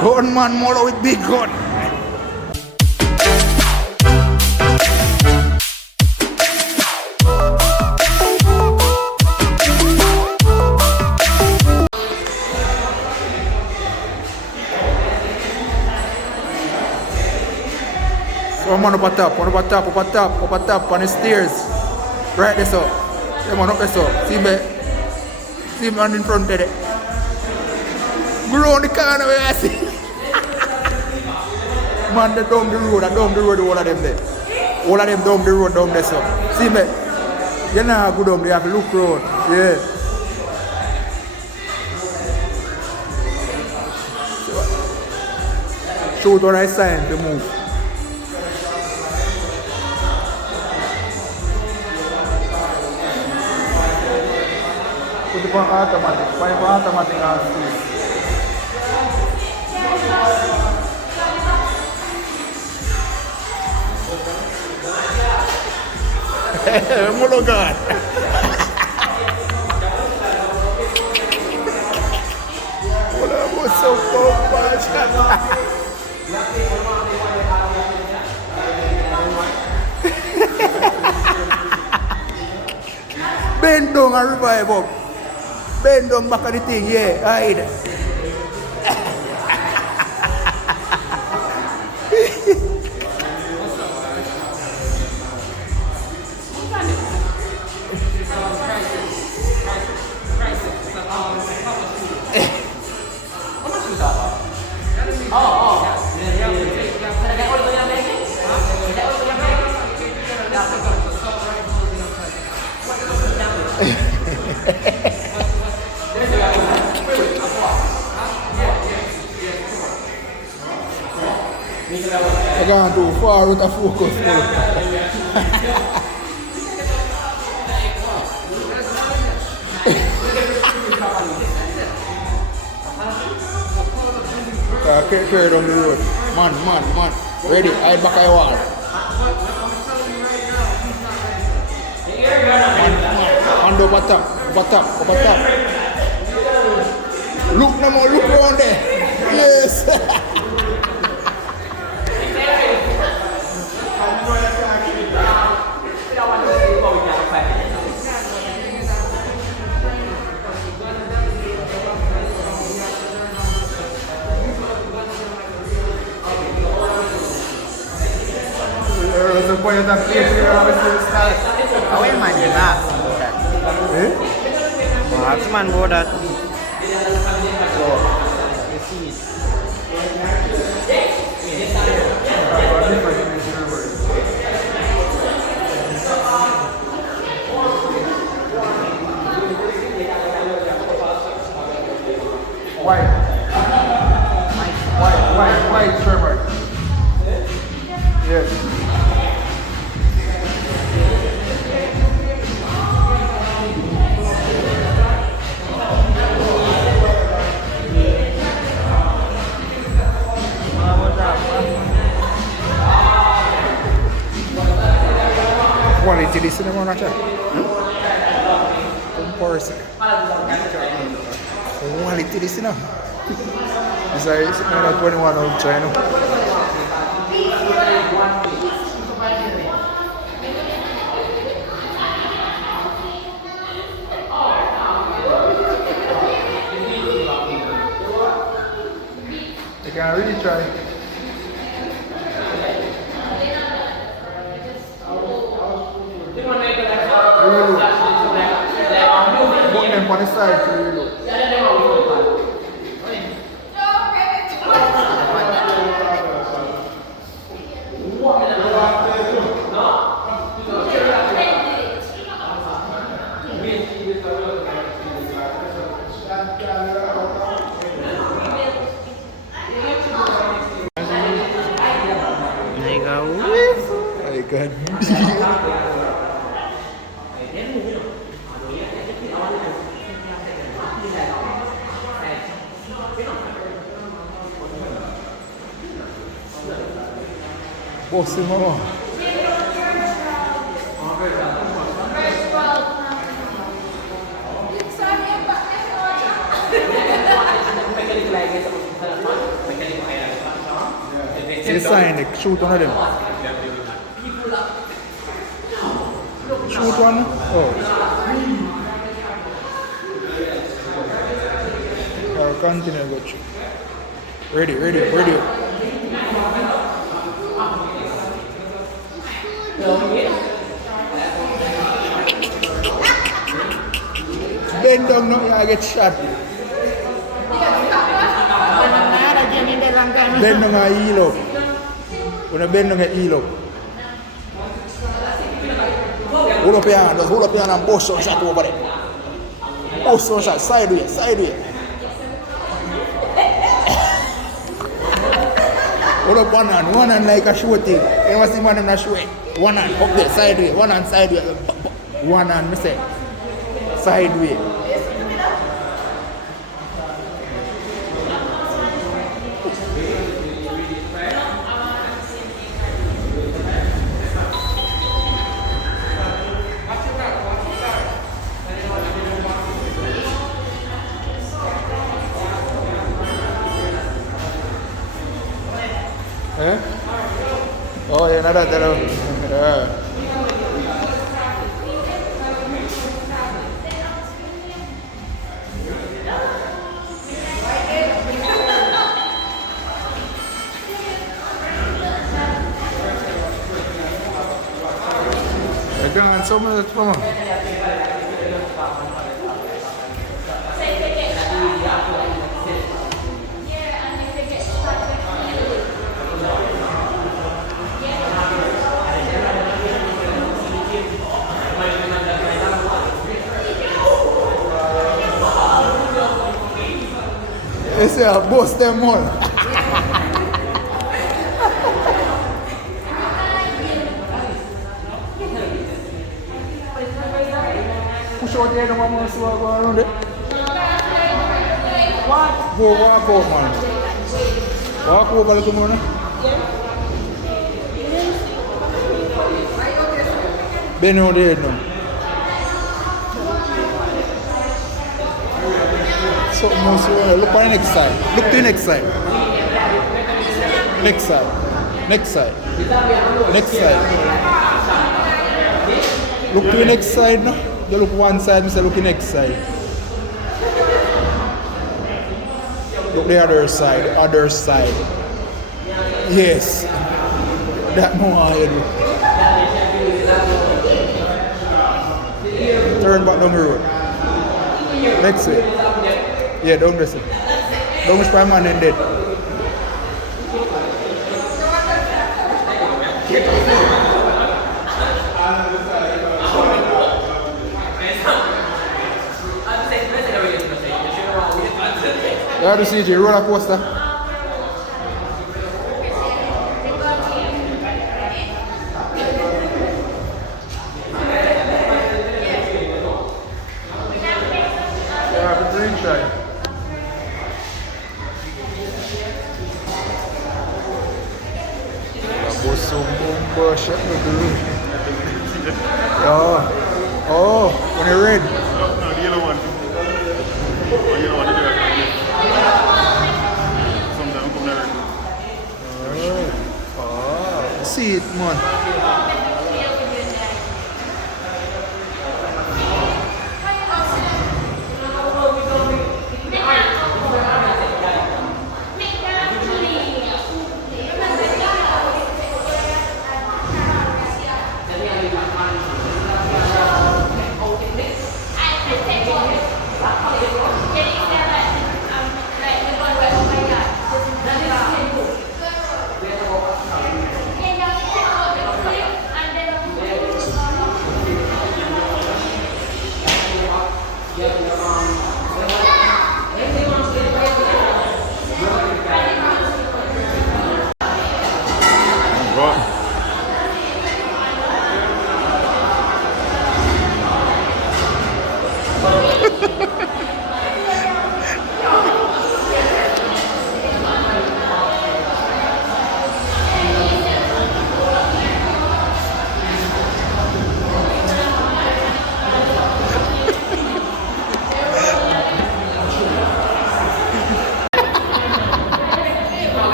Gunman Molo with big gun. Someone up at top, on the stairs. Right this up. Someone up this up. See me on in front of it. Go round the corner where I see. Man, they down the road, all of them there. All of them down the road, down there, so. See me? You know go down there, you have to look round. Yeah. Shoot on I sign to move. Put it on automatic. Put it on automatic on speed. Mologan. What's so much? Bend down and revive up. Bend down back of the thing, yeah, hide. You're going too far with the focus. Carry down the road. Man. Ready, hide back I wall. Hand up at top. Look no more, look around there. Yes. Point of that place, How am I the last that? Eh? Marksman go that. White, Trevor. Yes. Quality di sini mana cak? Comparison. Quality di sini. Bisa mana 21 of China. They can really try. Put them on the side to reload. I can. Bossy mama. They sign it, shoot one of them. Shoot one? Oh. Or continue go through. Ready. Bend down now, you get shot. Bend down and heal up. When you bend down and heal up. Hold up your hand and bust some shot over there. Bust some shot, sideways. Hold up one hand like a show thing. You never see one of them not show it. One hand up there, sideways. One hand sideways. One hand, me say. Sideways. Eh? Oh, yeah, nada. Yeah. Jangan sama semua. Esse é a boss demon. Puxa o dedo uma mão sua agora, não é? Go walk out, man. Walk over to me, né? Bend your head now. So, look on the next side. Look to the next side. Next side. Look to the next side now. You look one side, I say look the next side. Look the other side. Yes. That more how you do. Turn back down the road. Next way. Yeah, don't listen. Don't spy man and dead. You have to see the roller coaster. You have to drink time. Oh, when you're red. No, the yellow one. Oh, yellow one, the yellow one. Sometimes come there. See it, man.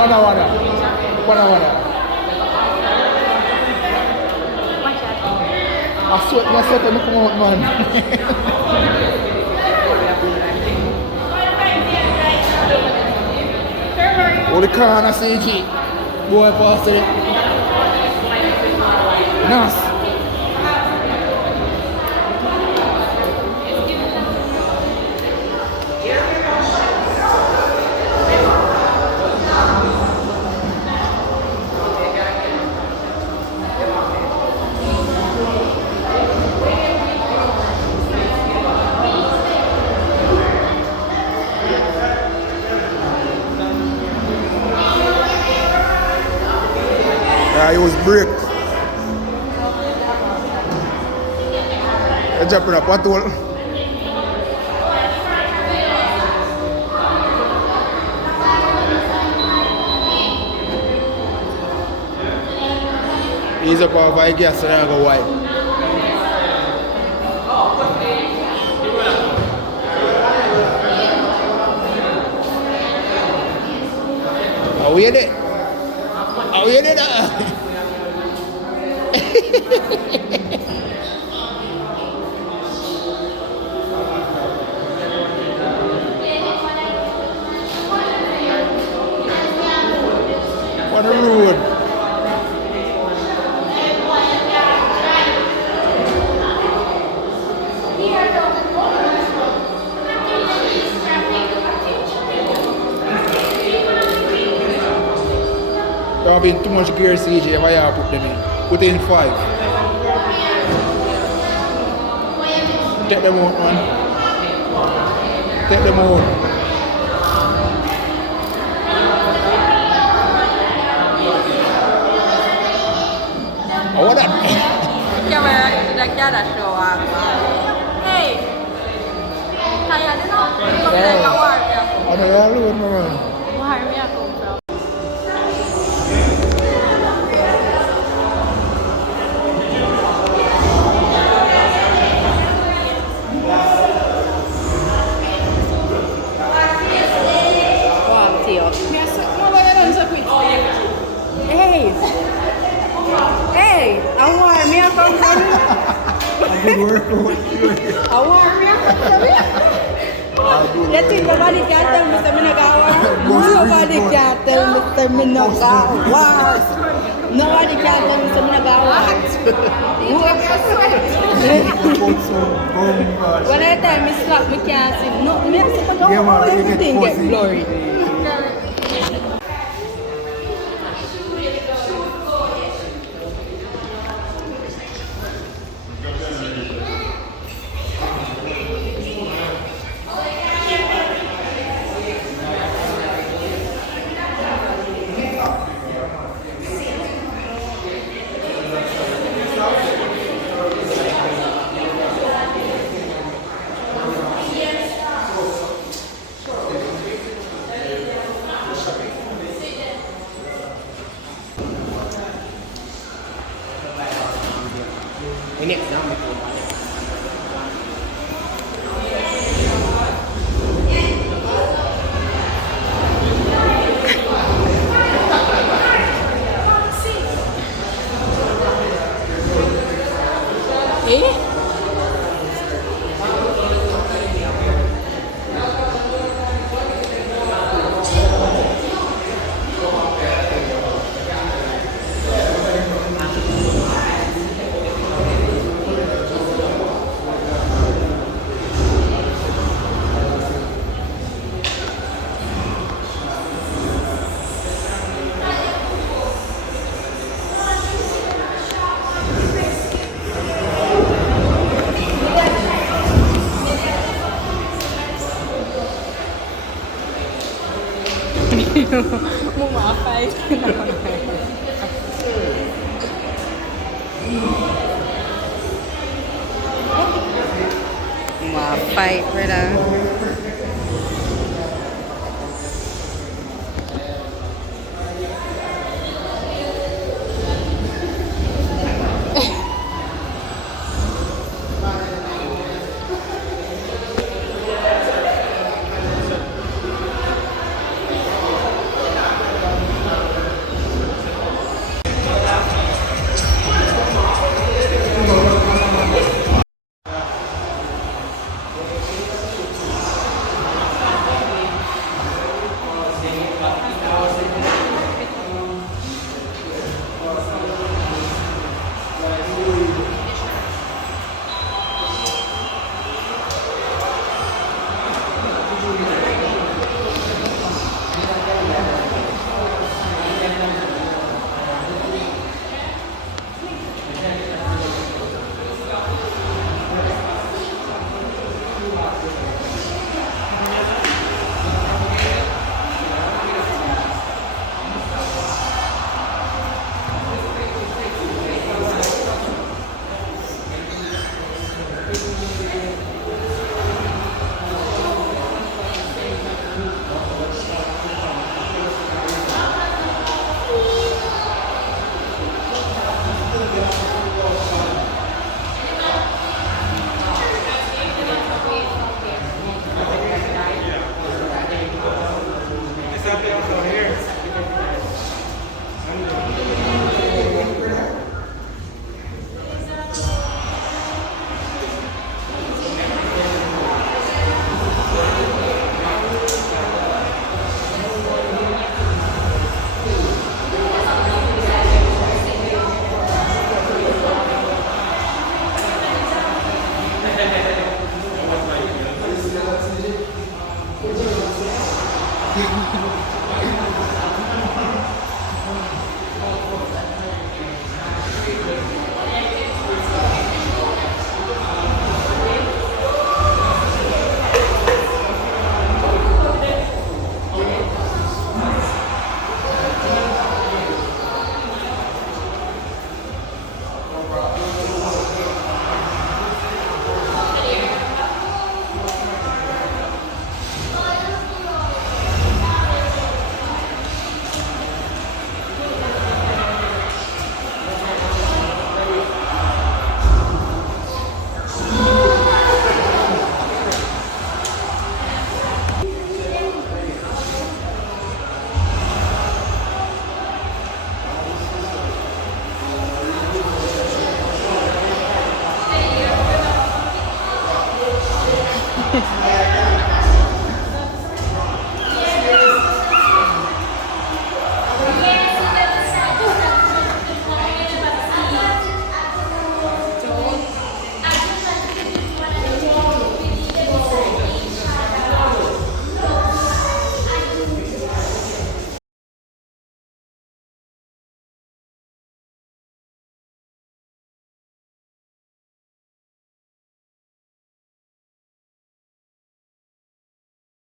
Wana. I sweat and come out, man. Oh, the corner CG. Boy, pass it. Nice. It was break. I jump in a pothole. Ease up off my gas and I go wide. Are we in it? Are we in it? What a road. There have been too much gear CG if I have put them in. Put in 5. Take them out, man. Take them out. Oh, what that? Camera sudah cara show apa? Hey, saya ada no? Kau kawar ya? Ada lalu, mama. Wah, ini aku. Hey, awar mi ako. Good work. Awar mi ako. Let's see, nobody can tell me sa minagawa. Nobody can tell me sa minagawa. Nobody can tell me sa minagawa. When I tell me slap, me can't see. No, me have to go. Everything get blurry. Ini Mumafay. Mumafay pala. Wow.